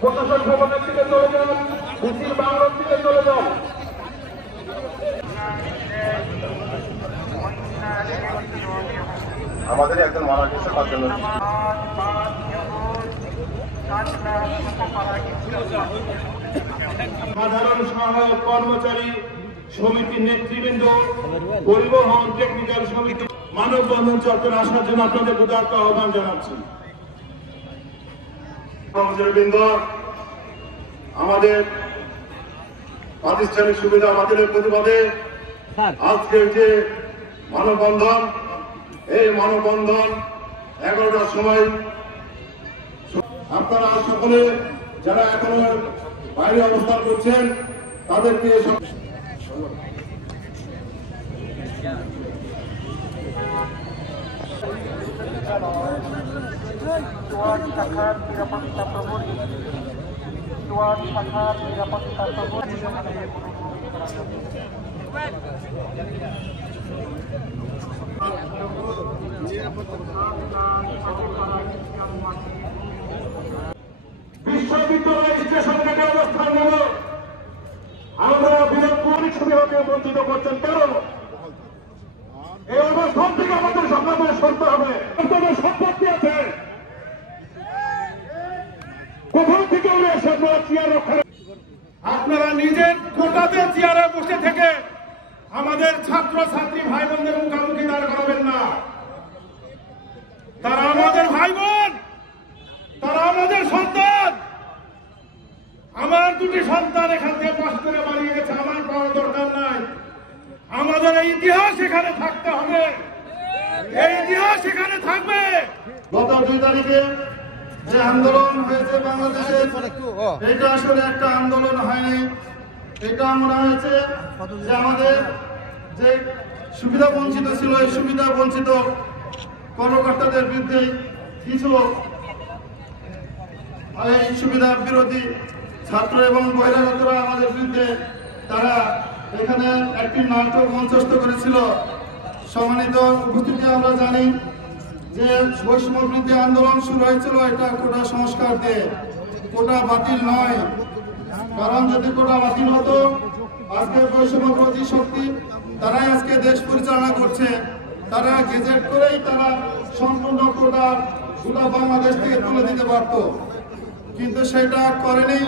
প্রশাসন ভবনের দিকে চলে যান, মিছিল বাংলার দিকে চলে যান। আমাদের একজন মারা গেছে, তার জন্য সাধারণ সহায়ক কর্মচারী সমিতির নেতৃবৃন্দ, পরিবহন টেকনিক্যাল সমিতি মানববন্ধন চত্বরে আসার জন্য আপনাদের উদাত্ত আহ্বান জানাচ্ছি। কর্মচারীবৃন্দ, আমাদের প্রাতিষ্ঠানিক সুবিধা বাতিলের প্রতিবাদে আজকের যে মানববন্ধন, এই মানববন্ধন 11টার সময় আপনারা সকলে যারা এখনো বাইরে অবস্থান করছেন তাদেরকে বিশ্ববিদ্যালয় স্টেশন থেকে অবস্থান নেব। আমরা বিরোধী সুবিধাকে বঞ্চিত করছেন কেন? এই অবস্থান থেকে আমাদের সকলকে সরতে হবে। আপনাদের সম্পত্তি আছে, কোথাও থেকে উঠে এসে আপনারা চেয়ার রক্ষা, আপনারা নিজের কোটাতে চেয়ারে বসে থেকে আমাদের ছাত্র ছাত্রী ভাই বোনদের মুখামুখি দাঁড় করাবেন না। তারা আমাদের ভাই বোন, তারা আমাদের সন্তান। আমার দুটি সন্তান এখান থেকে পাশ করে বাড়িয়ে গেছে, আমার পাওয়ার দরকার নাই। আমাদের এই ইতিহাস এখানে থাকতে হবে, এই ইতিহাস এখানে থাকবে। গত 2 তারিখে যে আন্দোলন হয়েছে বাংলাদেশে, এটা আসলে একটা আন্দোলন হয়নি। এটা মনে হয়েছে যে আমাদের যে সুবিধা বঞ্চিত ছিল, এই সুবিধা বঞ্চিত কর্মকর্তাদের বিরুদ্ধে কিছু এই সুবিধা বিরোধী ছাত্র এবং বহিরাগতরা আমাদের বিরুদ্ধে তারা এখানে একটি নাটক মঞ্চস্থ করেছিল। সম্মানিত উপস্থিতি, আমরা জানি যে বৈষম্য বিরোধী আন্দোলন শুরু হয়েছিল এটা কোটা সংস্কার দিয়ে, কোটা বাতিল নয়। কারণ যদি কোটা বাতিল হতো, আজকে বৈষম্য বিরোধী শক্তি তারাই আজকে দেশ পরিচালনা করছে। তারা গেজেট করেই তারা সম্পূর্ণ কোটা বাংলাদেশ থেকে তুলে দিতে পারত, কিন্তু সেটা করেনি।